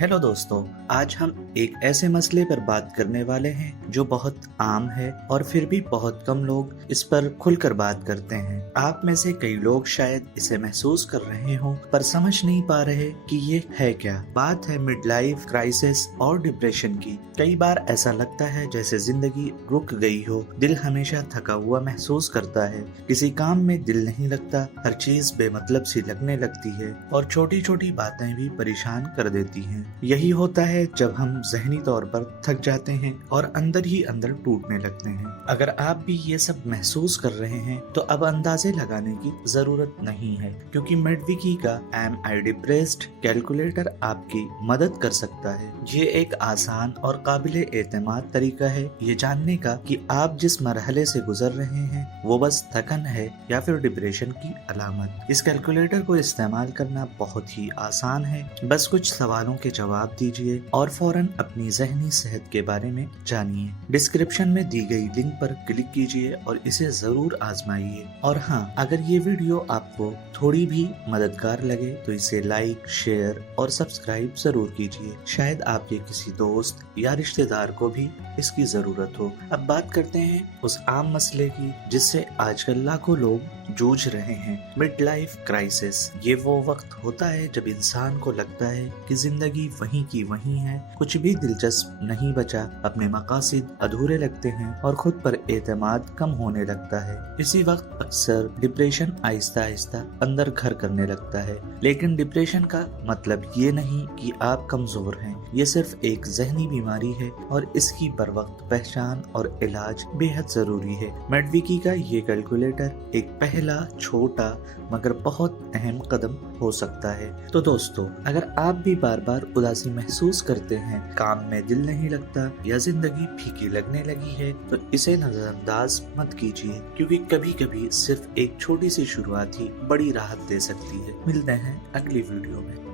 Hello दोस्तों, आज हम एक ऐसे मसले पर बात करने वाले हैं जो बहुत आम है और फिर भी बहुत कम लोग इस पर खुलकर बात करते हैं। आप में से कई लोग शायद इसे महसूस कर रहे हों पर समझ नहीं पा रहे कि ये है क्या। बात है मिड लाइफ क्राइसिस और डिप्रेशन की। कई बार ऐसा लगता है जैसे जिंदगी रुक गई हो, दिल हमेशा थका हुआ महसूस करता है, किसी काम में दिल नहीं लगता, हर चीज बेमतलब सी लगने लगती है और छोटी छोटी बातें भी परेशान कर देती हैं। यही होता है जब हम जहनी तौर पर थक जाते हैं और अंदर ही अंदर टूटने लगते हैं। अगर आप भी ये सब महसूस कर रहे हैं तो अब अंदाजे लगाने की जरूरत नहीं है, क्योंकि मेडविकी का एम आई डिप्रेस्ड कैलकुलेटर आपकी मदद कर सकता है। ये एक आसान और काबिले एतमाद तरीका है ये जानने का कि आप जिस मरहले से गुजर रहे हैं वो बस थकन है या फिर डिप्रेशन की अलामत। इस कैलकुलेटर को इस्तेमाल करना बहुत ही आसान है। बस कुछ सवालों के जवाब दीजिए और फौरन अपनी ज़हनी सेहत के बारे में जानिए। डिस्क्रिप्शन में दी गई लिंक पर क्लिक कीजिए और इसे जरूर आजमाइए। और हाँ, अगर ये वीडियो आपको थोड़ी भी मददगार लगे तो इसे लाइक, शेयर और सब्सक्राइब जरूर कीजिए। शायद आपके किसी दोस्त या रिश्तेदार को भी इसकी जरूरत हो। अब बात करते हैं उस आम मसले की जिससे आजकल लाखों लोग जूझ रहे हैं, मिड लाइफ क्राइसिस। ये वो वक्त होता है जब इंसान को लगता है कि जिंदगी वहीं की वहीं है, कुछ भी दिलचस्प नहीं बचा, अपने मकासद अधूरे लगते हैं और खुद पर एतमाद कम होने लगता है। इसी वक्त अक्सर डिप्रेशन आहिस्ता आहिस्ता अंदर घर करने लगता है। लेकिन डिप्रेशन का मतलब ये नहीं कि आप कमजोर हैं, ये सिर्फ एक जहनी बीमारी है और इसकी बर वक्त पहचान और इलाज बेहद जरूरी है। मेडविकी का ये कैलकुलेटर एक पहला छोटा मगर बहुत अहम कदम हो सकता है। तो दोस्तों, अगर आप भी बार बार उदासी महसूस करते हैं, काम में दिल नहीं लगता या जिंदगी फीकी लगने लगी है तो इसे नजरअंदाज मत कीजिए, क्योंकि कभी कभी सिर्फ एक छोटी सी शुरुआत ही बड़ी राहत दे सकती है। मिलते हैं अगली वीडियो में।